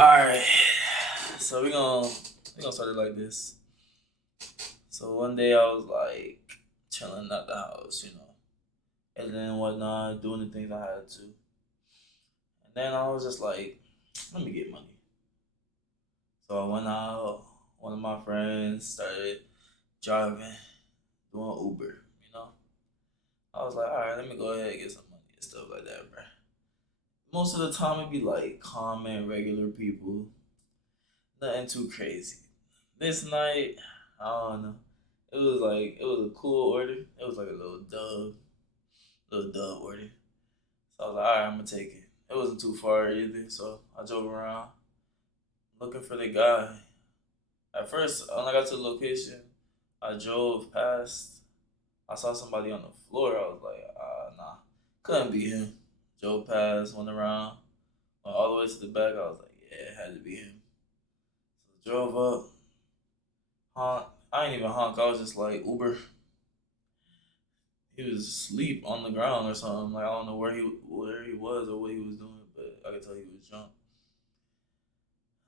Alright. So we gonna start it like this. So one day I was like chilling at the house, and then whatnot, doing the things I had to. And then I was just like, let me get money. So I went out, one of my friends started driving, doing Uber. I was like, alright, let me go ahead and get some money and stuff like that, bro. Most of the time it'd be like common, regular people. Nothing too crazy. This night, I don't know. It was a cool order. It was like a little dub order. So I was like, all right, I'm gonna take it. It wasn't too far either, so I drove around looking for the guy. At first, when I got to the location, I drove past. I saw somebody on the floor. I was like, nah, couldn't be him. Drove past, went around, went all the way to the back. I was like, yeah, it had to be him. So drove up, honk. I ain't even honk. I was just like Uber. He was asleep on the ground or something. Like I don't know where he was or what he was doing, but I could tell he was drunk.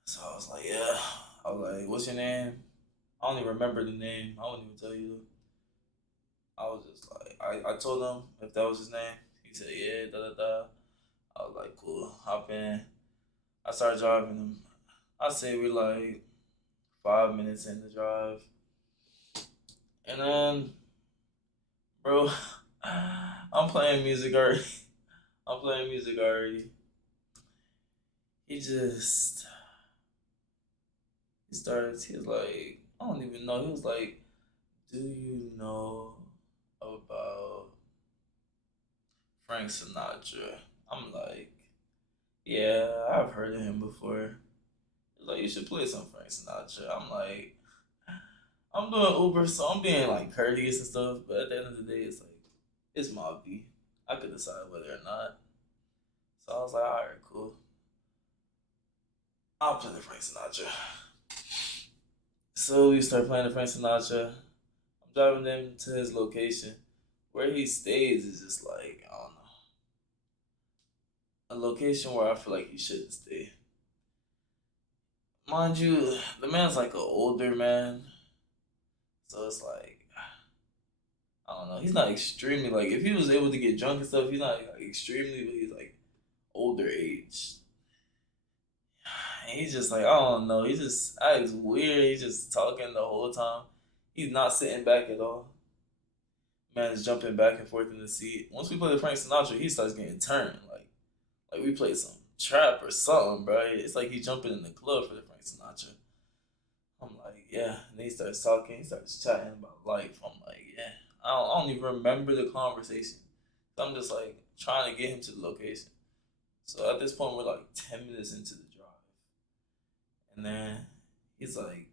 So I was like, yeah. I was like, what's your name? I don't even remember the name. I wouldn't even tell you. I was just like, I told him if that was his name. He said, yeah, da da da. I was like, cool. Hop in. I started driving him. I say we like 5 minutes in the drive, and then, bro, I'm playing music already. I'm playing music already. He just he was like, I don't even know. He was like, do you know about Frank Sinatra? I'm like, yeah, I've heard of him before. He's like, you should play some Frank Sinatra. I'm like, I'm doing Uber, so I'm being like courteous and stuff, but at the end of the day, it's like, it's my beat. I could decide whether or not. So I was like, alright, cool. I'll play the Frank Sinatra. So we start playing the Frank Sinatra. I'm driving them to his location. Where he stays is just like, I don't know, a location where I feel like he shouldn't stay. Mind you, the man's like an older man, so it's like I don't know. He's not extremely like if he was able to get drunk and stuff. He's not like extremely, but he's like older age. And he's just like I don't know. He just acts weird. He's just talking the whole time. He's not sitting back at all. Man is jumping back and forth in the seat. Once we play the Frank Sinatra, he starts getting turned. Like we play some trap or something, bro. It's like he's jumping in the club for the Frank Sinatra. I'm like, yeah. And then he starts talking. He starts chatting about life. I'm like, yeah. I don't even remember the conversation. So I'm just like trying to get him to the location. So at this point, we're like 10 minutes into the drive. And then he's like,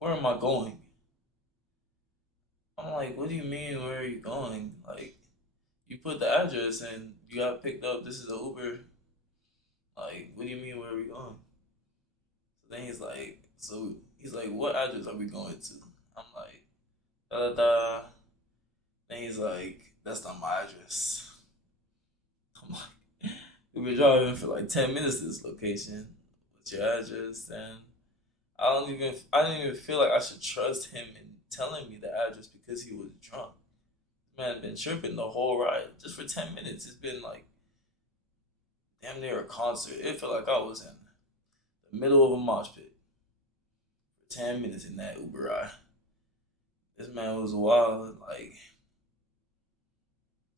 where am I going? I'm like, what do you mean, where are you going? Like, you put the address and you got picked up. This is an Uber. Like, what do you mean, where are we going? So then he's like, what address are we going to? I'm like, da da da. Then he's like, that's not my address. I'm like, we've been driving for like 10 minutes to this location. What's your address? And I didn't even feel like I should trust him in telling me the address because he was drunk. Man, been tripping the whole ride just for 10 minutes. It's been like damn near a concert. It felt like I was in the middle of a mosh pit for 10 minutes in that Uber ride. This man was wild. Like,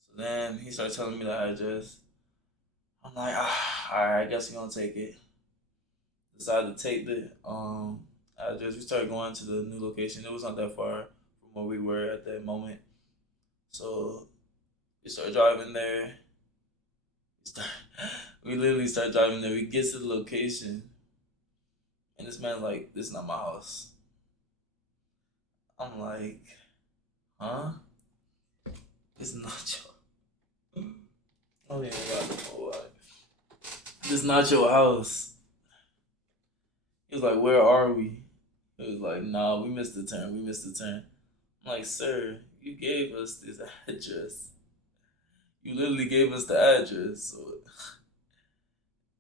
so then he started telling me the address. I'm like, all right, I guess I'm gonna take it. Decided to take the address. We started going to the new location. It was not that far from where we were at that moment. So we started driving there. We start, we literally start driving there. We get to the location, and this man's like, "This is not my house." I'm like, "Huh? It's not your." I don't even know why. This is not your house. He was like, "Where are we?" He was like, "Nah, we missed the turn. We missed the turn." I'm like, "Sir, you gave us this address. You literally gave us the address."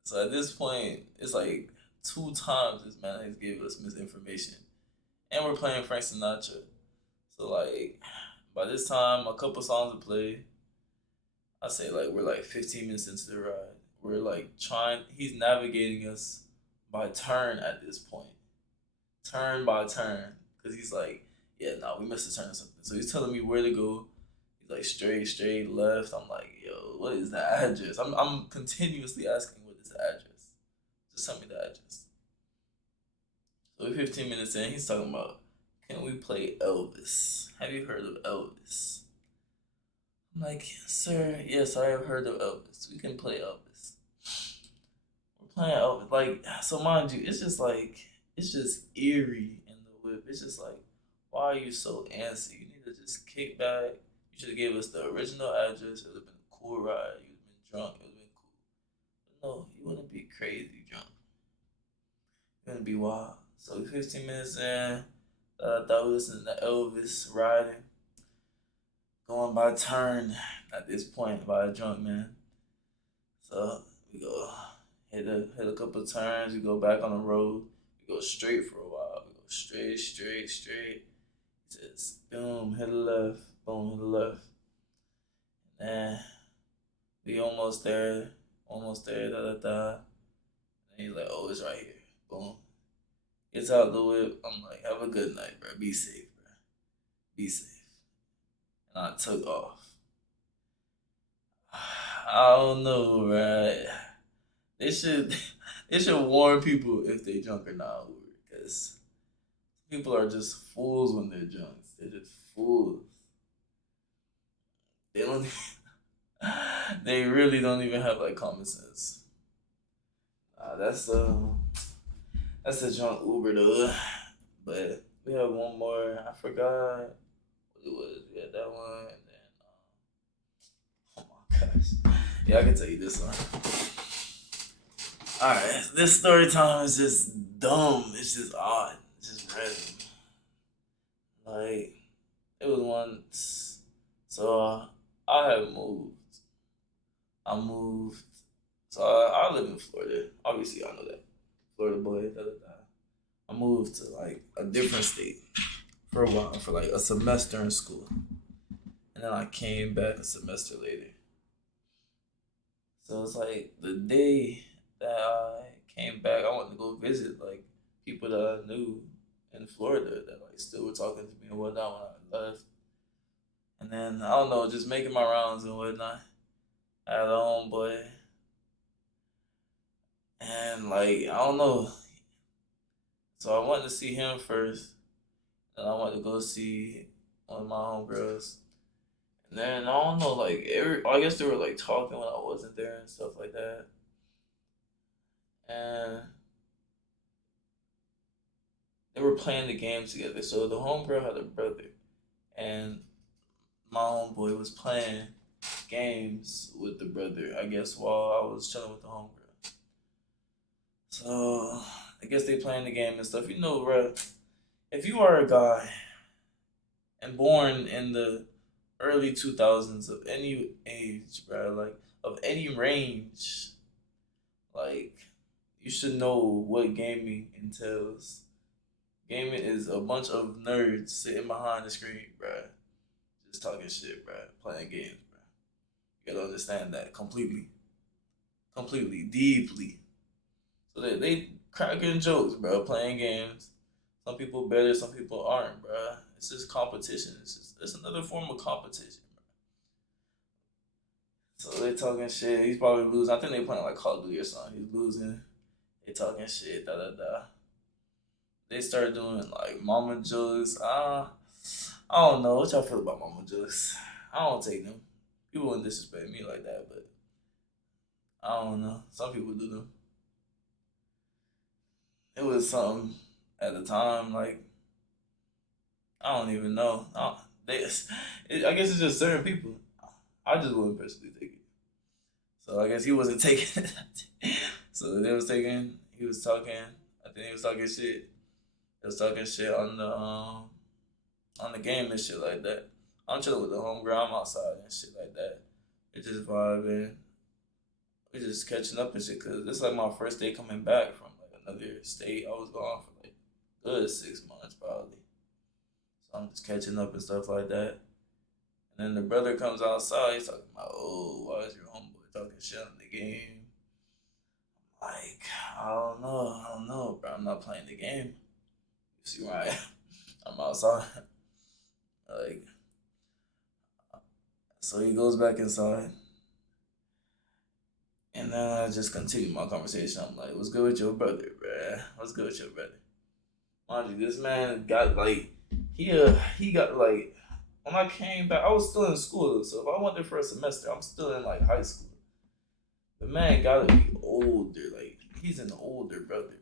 So at this point, it's like two times this man has gave us misinformation, and we're playing Frank Sinatra. So like by this time, a couple songs to play. I say like we're like 15 minutes into the ride. We're like trying. He's navigating us by turn at this point, turn by turn, because he's like, yeah, no, we missed a turn or something. So he's telling me where to go. He's like straight, straight, left. I'm like, yo, what is the address? I'm continuously asking what is the address. Just tell me the address. So we're 15 minutes in. He's talking about, can we play Elvis? Have you heard of Elvis? I'm like, sir, yes, I have heard of Elvis. We can play Elvis. We're playing Elvis. Like, so mind you, it's just eerie in the whip. It's just like, why are you so antsy? You need to just kick back. You should have gave us the original address. It would have been a cool ride. You'd have been drunk. It would have been cool. But no, you wouldn't be crazy drunk. You wouldn't be wild. So 15 minutes in, I thought we listening to Elvis riding, going by turn at this point by a drunk man. So we go hit a couple of turns. We go back on the road. We go straight for a while. We go straight, straight, straight. Just boom, hit the left. Boom, hit the left. And we almost there. Da da da. And he's like, oh, it's right here. Boom. Gets out the whip. I'm like, have a good night, bro. Be safe, bro. Be safe. And I took off. I don't know, right? They should they should warn people if they drunk or not, because people are just fools when they're drunk. They're just fools. They don't. They really don't even have like common sense. Uh, that's um that's the drunk Uber though. But we have one more. I forgot what it was. We had that one, and then oh my gosh, yeah, I can tell you this one. All right, this story time is just dumb. It's just odd. It's just random. Like it was once. So I had moved. I moved. So I live in Florida. Obviously, I know that. Florida boy. Da, da, da. I moved to like a different state for a while, for like a semester in school, and then I came back a semester later. So it's like the day that I came back, I wanted to go visit like people that I knew in Florida that like still were talking to me and whatnot when I left. And then I don't know, just making my rounds and whatnot. I had a homeboy, and like I don't know. So I wanted to see him first, and I wanted to go see one of my homegirls. And then I don't know, like I guess they were like talking when I wasn't there and stuff like that. And they were playing the game together. So the homegirl had a brother, and my homeboy was playing games with the brother. I guess while I was chilling with the homegirl. So I guess they playing the game and stuff. You know, bro. If you are a guy and born in the early 2000s of any age, bro, like of any range, like you should know what gaming entails. Gaming is a bunch of nerds sitting behind the screen, bro, just talking shit, bro, playing games, bro. You gotta understand that completely, completely, deeply. So they cracking jokes, bro, playing games. Some people better, some people aren't, bro. It's just competition. It's another form of competition. So they talking shit. He's probably losing. I think they playing like Call of Duty or something. He's losing. They talking shit. Da da da. They start doing like mama jokes. I don't know what y'all feel about mama jokes. I don't take them. People wouldn't disrespect me like that, but I don't know. Some people do them. It was something at the time. Like I don't even know. I guess it's just certain people. I just wouldn't personally take it. So I guess he wasn't taking it. So they was taking. He was talking. I think he was talking shit. He was talking shit on the game and shit like that. I'm chilling with the homegirl. I'm outside and shit like that. We just vibing. We just catching up and shit. Cause it's like my first day coming back from like another state. I was gone for like good 6 months probably. So I'm just catching up and stuff like that. And then the brother comes outside. He's talking about, oh, why is your homeboy talking shit on the game? Like, I don't know, bro. I'm not playing the game. You see where I am? I'm outside. Like, so he goes back inside. And then I just continue my conversation. I'm like, what's good with your brother, bruh? What's good with your brother? Mind you, this man got like, he got like, when I came back, I was still in school. So if I went there for a semester, I'm still in like high school. The man gotta be older. Like, he's an older brother.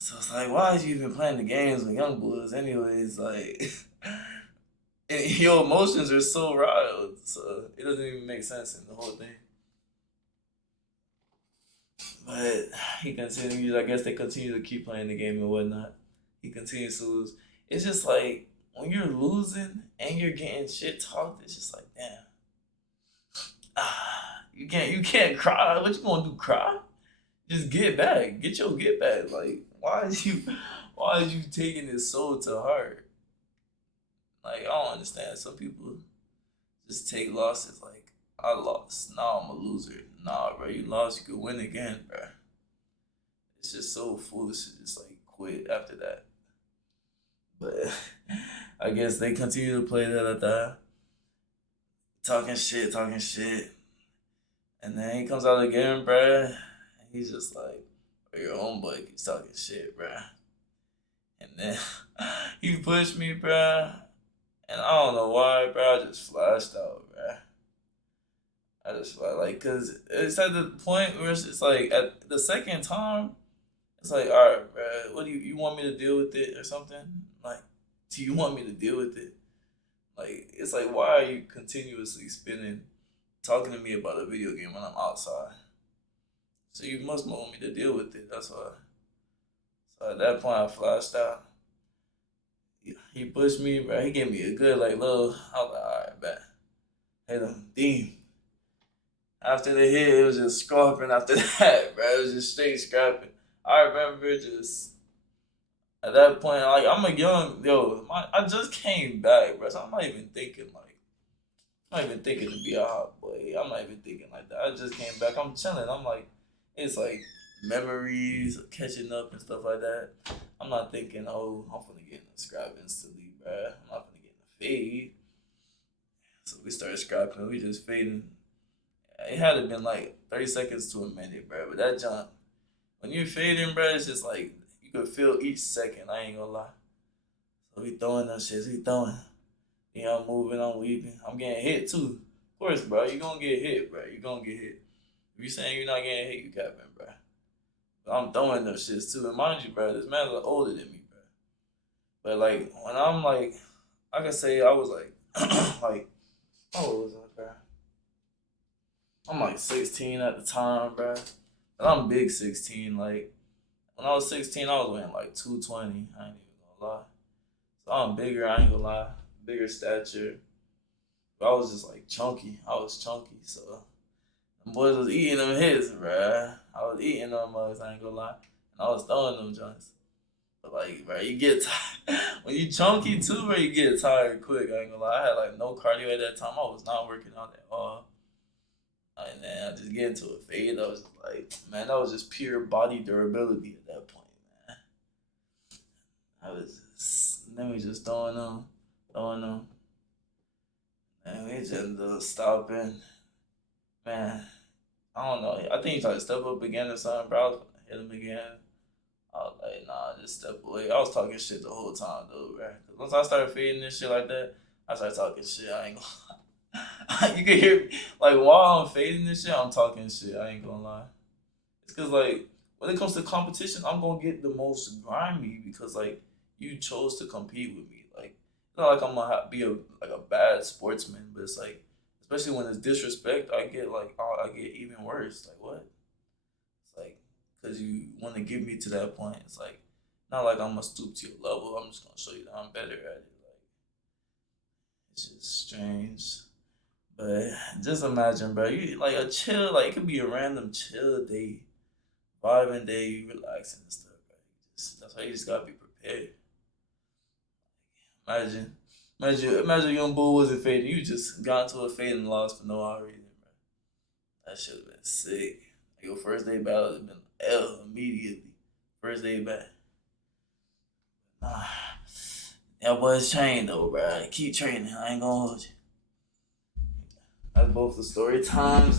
So it's like, why is you even playing the games with young boys, anyways? Like, and your emotions are so riled, so it doesn't even make sense in the whole thing. But he continues. I guess they continue to keep playing the game and whatnot. He continues to lose. It's just like when you're losing and you're getting shit talked. It's just like, damn. You can't cry. What you gonna do? Cry? Just get back. Get your get back. Like, why is you taking it so to heart? Like, I don't understand. Some people just take losses like, I lost. Now I'm a loser. Nah, bro, you lost. You could win again, bro. It's just so foolish to just like quit after that. But I guess they continue to play that, talking shit. And then he comes out again, bruh. And he's just like, "Bro, your own boy keeps talking shit, bruh." And then he pushed me, bruh. And I don't know why, bruh. I just flashed out, bruh. I just like, cause it's at the point where it's just like at the second time, it's like, all right, bruh, what do you want me to deal with it or something? Like, do you want me to deal with it? Like, it's like, why are you continuously spinning, talking to me about a video game when I'm outside? So you must want me to deal with it. That's why. So at that point, I flashed out. He pushed me, bro. He gave me a good like little. I was like, all right, bet. Hit him, deem. After the hit, it was just scrapping. After that, bro, it was just straight scrapping. I remember just at that point, like I'm a young I just came back, bro. So I'm not even thinking like. I'm not even thinking to be a hot boy. I'm not even thinking like that. I just came back. I'm chilling. I'm like, it's like memories, catching up and stuff like that. I'm not thinking, oh, I'm gonna get in the scrap instantly, bruh. I'm not gonna get in the fade. So we started scrapping. We just fading. It had to been like 30 seconds to a minute, bruh. But that jump, when you're fading, bruh, it's just like you could feel each second. I ain't gonna lie. So we throwing them shits. We throwing. You know, I'm moving, I'm weaving. I'm getting hit too. Of course, bro. You're gonna get hit, bro. You're gonna get hit. If you saying you're not getting hit, you capping, bro. But I'm throwing those shits too. And mind you, bro, this man's older than me, bro. But like when I'm like, I can say I was like, like, how old was I, bro? I'm like 16 at the time, bro. And I'm big 16. Like when I was 16, I was weighing like 220. I ain't even gonna lie. So I'm bigger. I ain't gonna lie. Bigger stature. But I was just like chunky. I was chunky, so them boys was eating them hits, bruh. I was eating them mugs, I ain't gonna lie. And I was throwing them joints. But like, bruh, you get tired. When you chunky too, bro, you get tired quick, I ain't gonna lie. I had like no cardio at that time. I was not working out at all. And then I just get into a fade. I was just like, man, that was just pure body durability at that point, man. I was just, then we just throwing them. And we just ended up stopping. Man, I don't know. I think he tried to step up again or something, bro. I was gonna hit him again. I was like, nah, just step away. I was talking shit the whole time, though, bro. Cause once I started fading this shit like that, I started talking shit. I ain't gonna lie. You can hear me. Like, while I'm fading this shit, I'm talking shit. I ain't gonna lie. It's cause, like, when it comes to competition, I'm gonna get the most grimy because, like, you chose to compete with me. Like, it's not like I'm gonna be a bad sportsman, but it's like, especially when it's disrespect, I get like, oh, I get even worse. Like what? It's like, cause you want to get me to that point. It's like, not like I'm gonna stoop to your level. I'm just gonna show you that I'm better at it. Like it's just strange. But just imagine, bro. You like a chill, like it could be a random chill day. vibing day, you relaxing and stuff, right? That's why you just gotta be prepared. Imagine, imagine young bull wasn't fading. You just got into a fade and lost for no odd reason, bro. That should have been sick. Like your first day battle would have been L immediately. First day back. Nah, that boy's trained though, bro. Keep training. I ain't gonna hold you. That's both the story times.